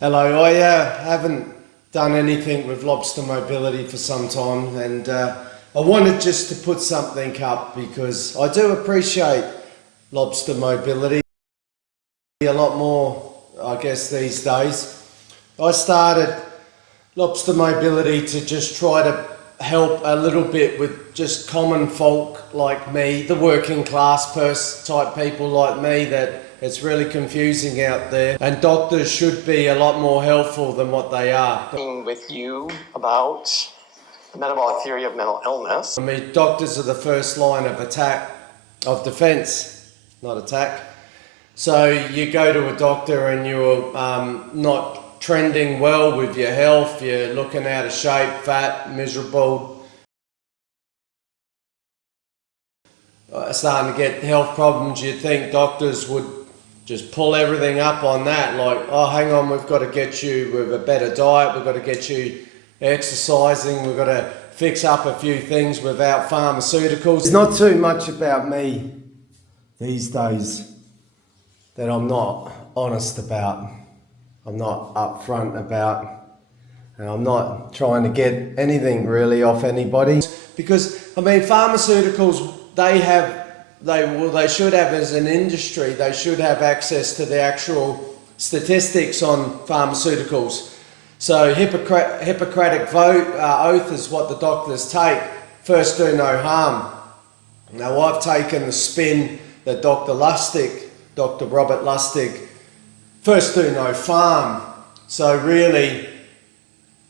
Hello, I haven't done anything with Lobster Mobility for some time, and I wanted just to put something up because I do appreciate Lobster Mobility a lot more, I guess, these days. I started Lobster Mobility to just try to help a little bit with just common folk like me, the working class type people like me, that it's really confusing out there, and doctors should be a lot more helpful than what they are. With you about the metabolic theory of mental illness. I mean, doctors are the first line of defense, not attack. So you go to a doctor and you're not trending well with your health, you're looking out of shape, fat, miserable, starting to get health problems. You'd think doctors would just pull everything up on that, like, oh, hang on, we've got to get you with a better diet, we've got to get you exercising, we've got to fix up a few things without pharmaceuticals. It's not too much about me these days that I'm not honest about, I'm not upfront about, and I'm not trying to get anything really off anybody. Because, I mean, pharmaceuticals, they should have, as an industry, they should have access to the actual statistics on pharmaceuticals. So Hippocratic oath is what the doctors take, first do no harm. Now I've taken the spin that Dr. Robert Lustig, first do no farm. So really,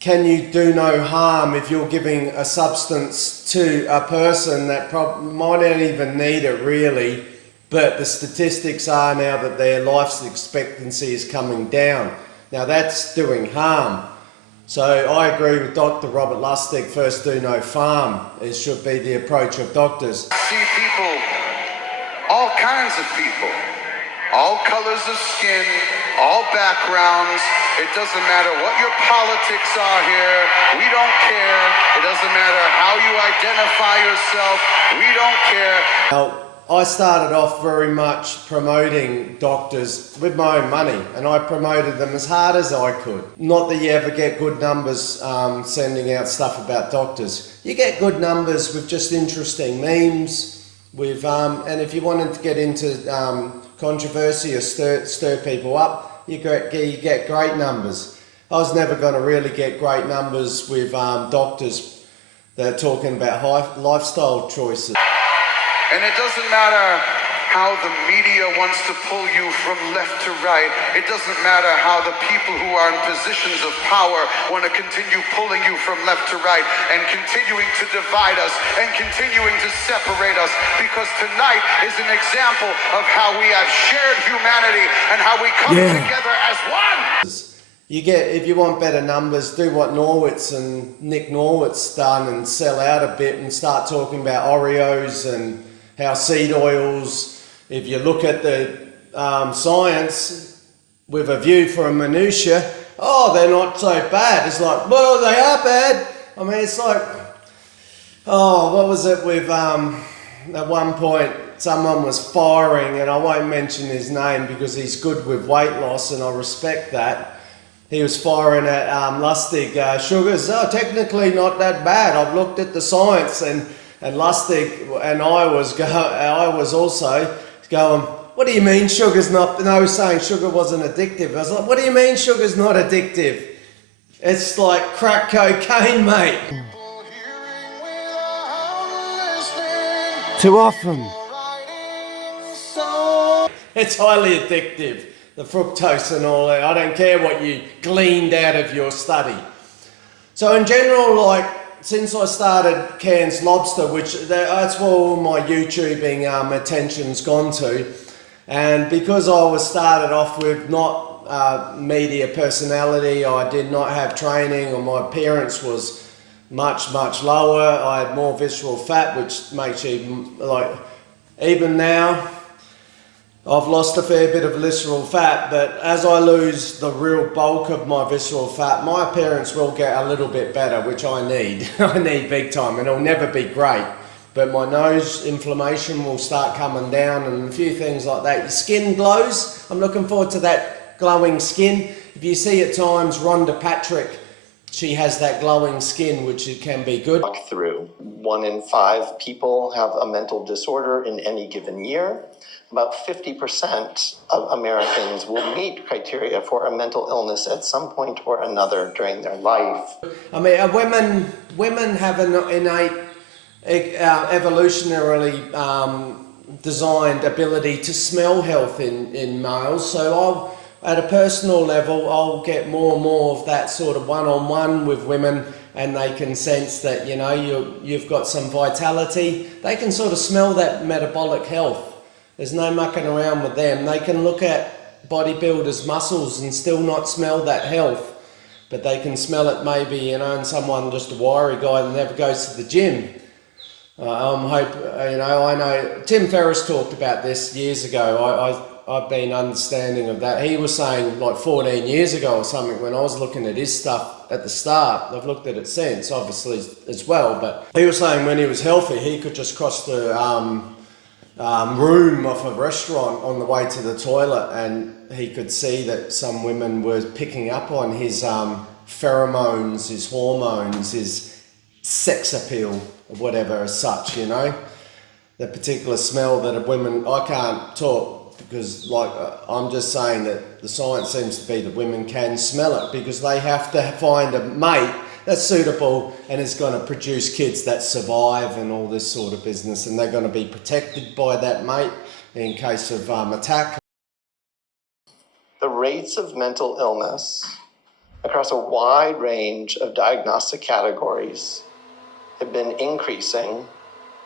can you do no harm if you're giving a substance to a person that might not even need it really, but the statistics are now that their life expectancy is coming down. Now that's doing harm. So I agree with Dr. Robert Lustig, first do no farm. It should be the approach of doctors. I see people, all kinds of people, all colors of skin, all backgrounds. It doesn't matter what your politics are here. We don't care. It doesn't matter how you identify yourself. We don't care. Now, I started off very much promoting doctors with my own money, and I promoted them as hard as I could. Not that you ever get good numbers sending out stuff about doctors. You get good numbers with just interesting memes, with and if you wanted to get into controversy or stir people up, you get great numbers. I was never going to really get great numbers with doctors that are talking about lifestyle choices. And it doesn't matter how the media wants to pull you from left to right. It doesn't matter how the people who are in positions of power want to continue pulling you from left to right and continuing to divide us and continuing to separate us, because tonight is an example of how we have shared humanity and how we come together as one. If you want better numbers, do what Norwitz and Nick Norwitz done and sell out a bit and start talking about Oreos and how seed oils, if you look at the science with a view for a minutiae, oh, they're not so bad. It's like, well, they are bad. I mean, it's like, oh, what was it with, at one point, someone was firing, and I won't mention his name because he's good with weight loss and I respect that. He was firing at Lustig, sugars, technically not that bad. I've looked at the science, and Lustig and I was also going, what do you mean sugar's not, and I was saying sugar wasn't addictive. I was like, what do you mean sugar's not addictive? It's like crack cocaine, mate. Too often. It's highly addictive, the fructose and all that. I don't care what you gleaned out of your study. So in general, like, since I started Cairns Lobster, which that's where all my YouTubing attention's gone to, and because I was started off with not media personality, I did not have training, or my appearance was much lower. I had more visceral fat, which makes you, like, even now, I've lost a fair bit of visceral fat, but as I lose the real bulk of my visceral fat, my appearance will get a little bit better, which I need. I need big time, and it'll never be great. But my nose inflammation will start coming down and a few things like that. Your skin glows. I'm looking forward to that glowing skin. If you see at times Rhonda Patrick, she has that glowing skin, which it can be good. Walk through. 1 in 5 people have a mental disorder in any given year. About 50% of Americans will meet criteria for a mental illness at some point or another during their life. I mean, women have an innate, evolutionarily designed ability to smell health in males. So at a personal level, I'll get more and more of that sort of one-on-one with women, and they can sense that, you know, you've got some vitality. They can sort of smell that metabolic health. There's no mucking around with them. They can look at bodybuilders' muscles and still not smell that health, but they can smell it maybe, you know, in someone, just a wiry guy that never goes to the gym. I know Tim Ferriss talked about this years ago. I've been understanding of that. He was saying like 14 years ago or something, when I was looking at his stuff at the start. I've looked at it since, obviously, as well. But he was saying when he was healthy, he could just cross the room of a restaurant on the way to the toilet, and he could see that some women were picking up on his pheromones, his hormones, his sex appeal, or whatever as such, you know. The particular smell that a woman, I can't talk because I'm just saying that the science seems to be that women can smell it, because they have to find a mate that's suitable and is going to produce kids that survive and all this sort of business, and they're going to be protected by that mate in case of attack. The rates of mental illness across a wide range of diagnostic categories have been increasing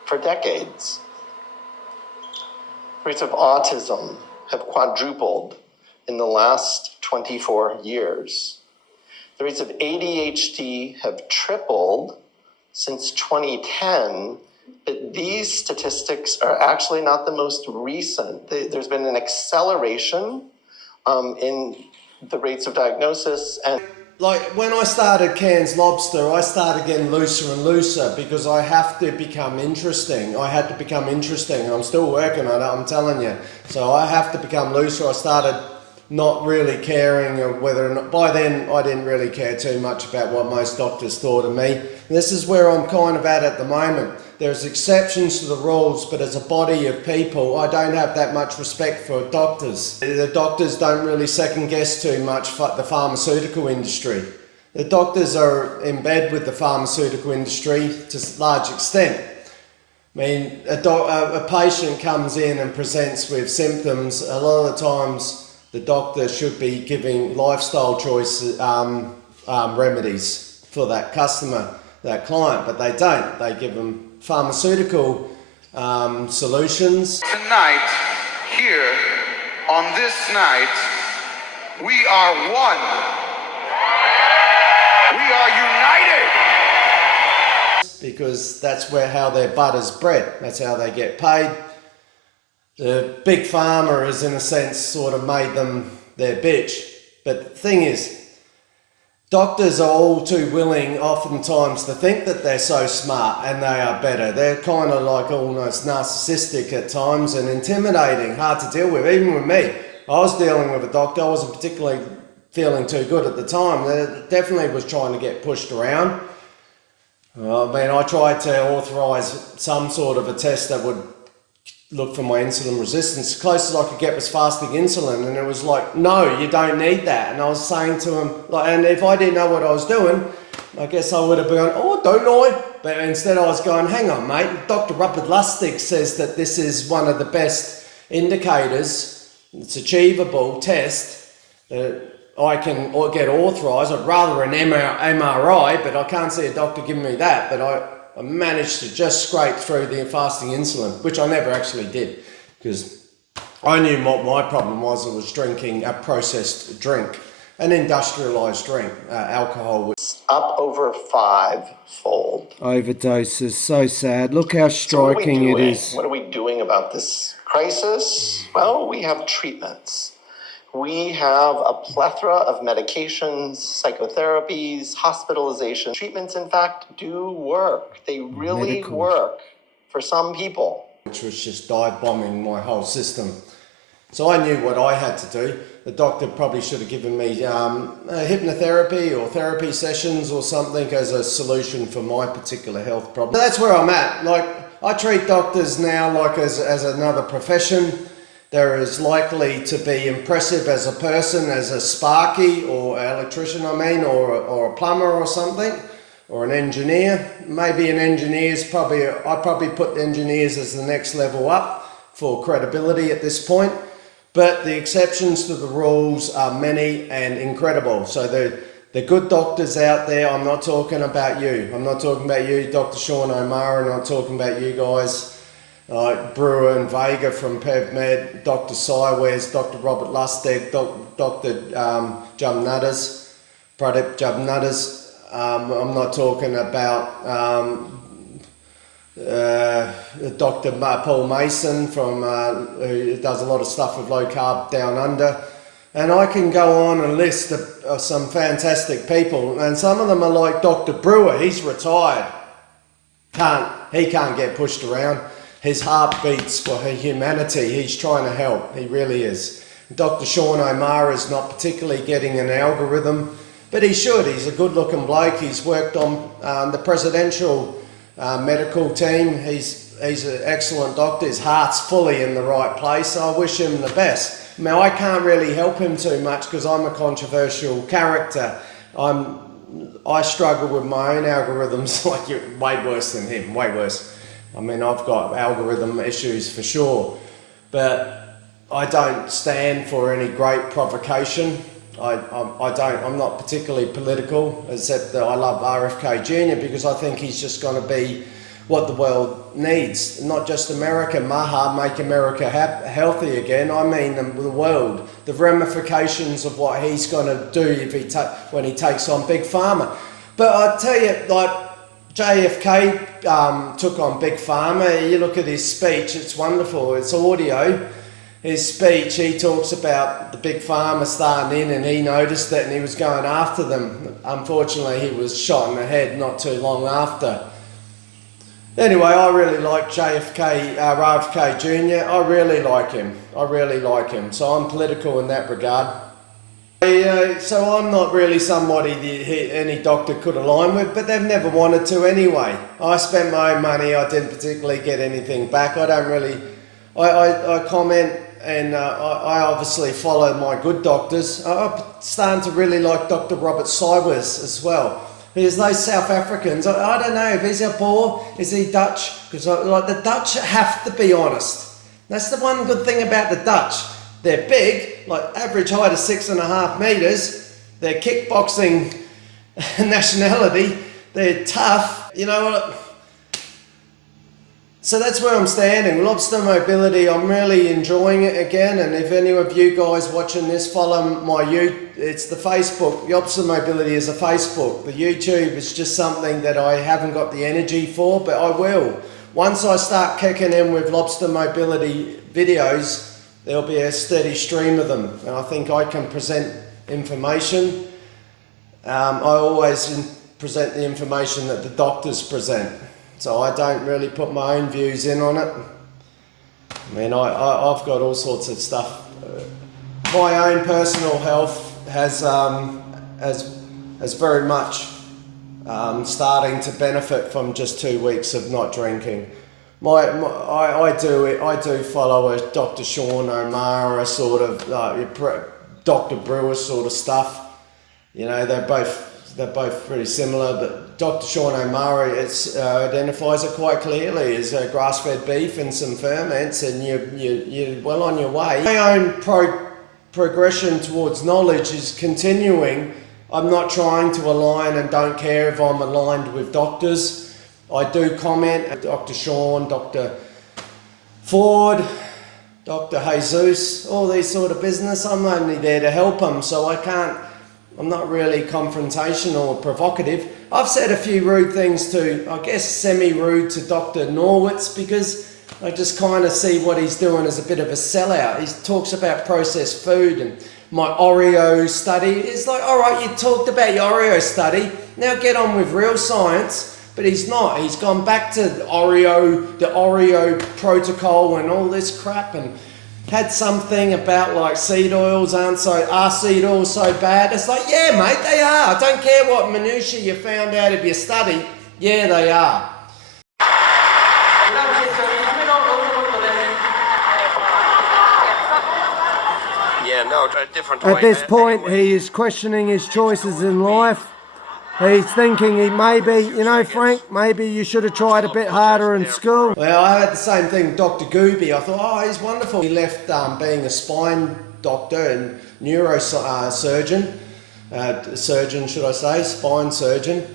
for decades. Rates of autism have quadrupled in the last 24 years. The rates of ADHD have tripled since 2010, but these statistics are actually not the most recent. There's been an acceleration in the rates of diagnosis. And like when I started Cairns Lobster, I started getting looser and looser because I have to become interesting. I had to become interesting, and I'm still working on it, I'm telling you. So I have to become looser. I started not really caring of whether or not, by then I didn't really care too much about what most doctors thought of me. And this is where I'm kind of at the moment. There's exceptions to the rules, but as a body of people, I don't have that much respect for doctors. The doctors don't really second guess too much the pharmaceutical industry. The doctors are in bed with the pharmaceutical industry to a large extent. I mean, a patient comes in and presents with symptoms. A lot of the times, the doctor should be giving lifestyle choice remedies for that customer, that client, but they don't. They give them pharmaceutical solutions. Tonight, here, on this night, we are one. We are united. Because that's how their butter's bred. That's how they get paid. The big pharma has, in a sense, sort of made them their bitch. But the thing is, doctors are all too willing oftentimes to think that they're so smart and they are better. They're kind of like almost narcissistic at times and intimidating, hard to deal with. Even with me, I was dealing with a doctor. I wasn't particularly feeling too good at the time. They definitely was trying to get pushed around. I tried to authorise some sort of a test that would look for my insulin resistance. The closest I could get was fasting insulin, and it was like, no, you don't need that. And I was saying to him, and if I didn't know what I was doing, I guess I would have been going, oh, don't I? But instead I was going, hang on, mate, Dr. Rupert Lustig says that this is one of the best indicators, it's achievable test, that I can get authorised. I'd rather an MRI, but I can't see a doctor giving me that. But I managed to just scrape through the fasting insulin, which I never actually did, because I knew what my problem was. I was drinking a processed drink, an industrialised drink, alcohol. Up over 5-fold. Overdoses, so sad. Look how striking it is. What are we doing about this crisis? Well, we have treatments. We have a plethora of medications, psychotherapies, hospitalization. Treatments, in fact, do work. They really work for some people. Which was just dive bombing my whole system. So I knew what I had to do. The doctor probably should have given me hypnotherapy or therapy sessions or something as a solution for my particular health problem. That's where I'm at. Like, I treat doctors now like as another profession. They're as likely to be impressive as a person as a sparky or electrician, or a plumber or something, or an engineer. Maybe an engineer's I probably put engineers as the next level up for credibility at this point. But the exceptions to the rules are many and incredible. So the good doctors out there, I'm not talking about you. I'm not talking about you, Dr. Sean O'Mara, and I'm talking about you guys. Brewer and Vega from PevMed, Dr. Cywes, Dr. Robert Lustig, Dr. Jumnutters, Pradip Jumnutters. I'm not talking about Dr. Paul Mason who does a lot of stuff with low carb down under. And I can go on a list of some fantastic people, and some of them are like Dr. Brewer. He's retired. He can't get pushed around. His heart beats for humanity. He's trying to help. He really is. Dr. Sean O'Mara is not particularly getting an algorithm, but he should. He's a good-looking bloke. He's worked on the presidential medical team. He's an excellent doctor. His heart's fully in the right place. I wish him the best. Now, I can't really help him too much because I'm a controversial character. I struggle with my own algorithms like you're way worse than him, way worse. I mean, I've got algorithm issues for sure, but I don't stand for any great provocation. I'm not particularly political, except that I love RFK Jr. because I think he's just going to be what the world needs. Not just America, Maha, make America healthy again. I mean the world, the ramifications of what he's going to do when he takes on Big Pharma. But I tell you, like, JFK took on Big Pharma. You look at his speech, it's wonderful. It's audio. His speech, he talks about the Big Pharma starting in, and he noticed that and he was going after them. Unfortunately, he was shot in the head not too long after. Anyway, I really like RFK Jr. I really like him. So I'm political in that regard. So I'm not really somebody that any doctor could align with, but they've never wanted to anyway. I spent my own money. I didn't particularly get anything back. I don't really... I comment, and I obviously follow my good doctors. I'm starting to really like Dr. Robert Cywes as well. Because those South Africans, I don't know, if he's a Boer, is he Dutch? Because like the Dutch have to be honest. That's the one good thing about the Dutch. They're big, like average height of 6.5 meters. They're kickboxing nationality. They're tough. You know what? So that's where I'm standing. Lobster Mobility, I'm really enjoying it again. And if any of you guys watching this follow my it's the Facebook. Lobster Mobility is a Facebook. The YouTube is just something that I haven't got the energy for, but I will. Once I start kicking in with Lobster Mobility videos, there'll be a steady stream of them. And I think I can present information. I always present the information that the doctors present. So I don't really put my own views in on it. I mean, I've got all sorts of stuff. My own personal health has very much starting to benefit from just 2 weeks of not drinking. I do follow a Dr. Sean O'Mara sort of Dr. Brewer sort of stuff. You know, they're both pretty similar, but Dr. Sean O'Mara identifies it quite clearly as grass-fed beef and some ferments, and you're well on your way. My own progression towards knowledge is continuing. I'm not trying to align and don't care if I'm aligned with doctors. I do comment, Dr. Sean, Dr. Ford, Dr. Jesus, all these sort of business. I'm only there to help them, so I'm not really confrontational or provocative. I've said a few rude things to, I guess semi-rude to Dr. Norwitz, because I just kind of see what he's doing as a bit of a sellout. He talks about processed food and my Oreo study. It's like, all right, you talked about your Oreo study, now get on with real science. But he's not. He's gone back to the Oreo protocol and all this crap. And had something about like seed oils are seed oils so bad? It's like, yeah, mate, they are. I don't care what minutiae you found out of your study. Yeah, they are. Yeah, no, a different At way. this point, Anyway. he is questioning his choices in life. He's thinking he maybe, you know, Frank, maybe you should have tried a bit harder in school. Well, I had the same thing with Dr. Gooby. I thought, oh, he's wonderful. He left being a spine doctor and neurosurgeon, surgeon, should I say, spine surgeon.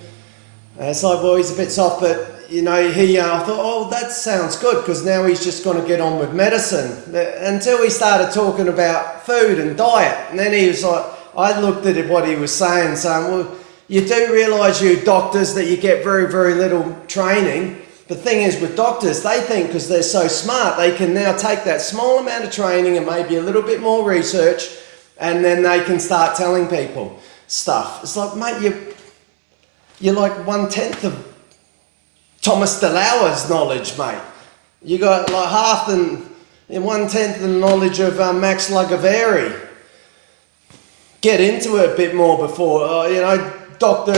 And it's like, well, he's a bit soft, but, you know, I thought, oh, that sounds good, because now he's just going to get on with medicine. Until he started talking about food and diet. And then he was like, I looked at what he was saying, well, you do realise, you doctors, that you get very, very little training. The thing is, with doctors, they think because they're so smart, they can now take that small amount of training and maybe a little bit more research, and then they can start telling people stuff. It's like, mate, you're like 1/10 of Thomas DeLauer's knowledge, mate. You got like half and 1/10 of the knowledge of Max Lagaveri. Get into it a bit more before, you know, Dr.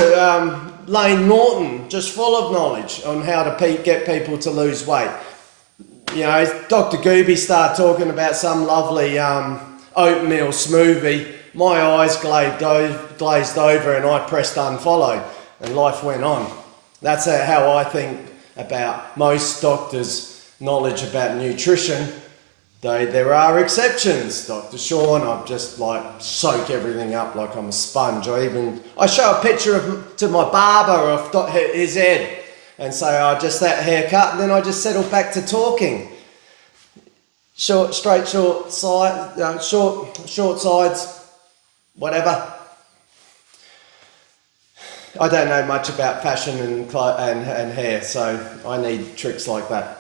Lane Norton, just full of knowledge on how to get people to lose weight. You know, Dr. Gooby started talking about some lovely oatmeal smoothie. My eyes glazed over and I pressed unfollow and life went on. That's how I think about most doctors' knowledge about nutrition. Though there are exceptions, Dr. Sean, I just like soak everything up like I'm a sponge. I show a picture to my barber of his head and say, oh, just that haircut, and then I just settle back to talking. Short sides, whatever. I don't know much about fashion and hair, so I need tricks like that.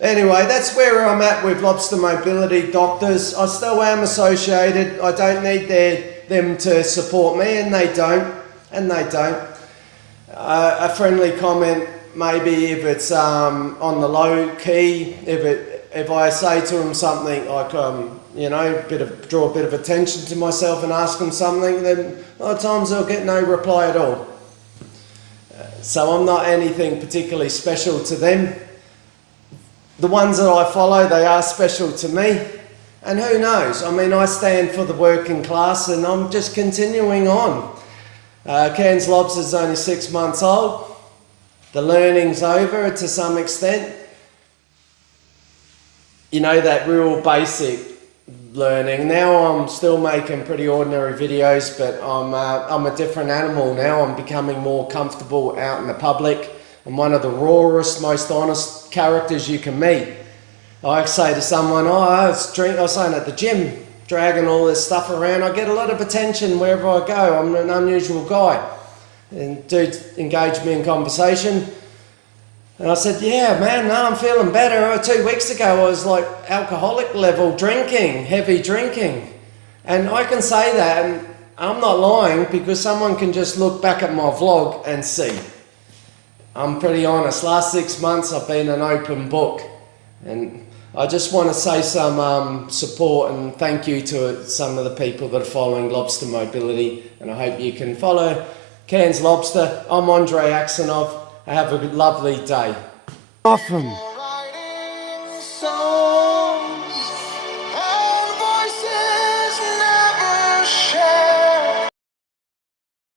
Anyway, that's where I'm at with Lobster Mobility doctors. I still am associated. I don't need them to support me, and they don't. A friendly comment, maybe if it's on the low key, if I say to them something like, you know, draw a bit of attention to myself and ask them something, then a lot of times they'll get no reply at all. So I'm not anything particularly special to them. The ones that I follow, they are special to me. And who knows? I mean, I stand for the working class and I'm just continuing on. Cairns Lobster's only 6 months old. The learning's over to some extent. You know, that real basic learning. Now I'm still making pretty ordinary videos, but I'm a different animal now. I'm becoming more comfortable out in the public. I'm one of the rawest, most honest characters you can meet. I say to someone, I was saying at the gym, dragging all this stuff around, I get a lot of attention wherever I go. I'm an unusual guy. And dudes engage me in conversation. And I said, yeah, man, no, I'm feeling better. 2 weeks ago, I was like alcoholic level drinking, heavy drinking. And I can say that, and I'm not lying, because someone can just look back at my vlog and see. I'm pretty honest. Last 6 months, I've been an open book. And I just want to say some support and thank you to some of the people that are following Lobster Mobility. And I hope you can follow Cairns Lobster. I'm Andre Aksenov. Have a lovely day. Often.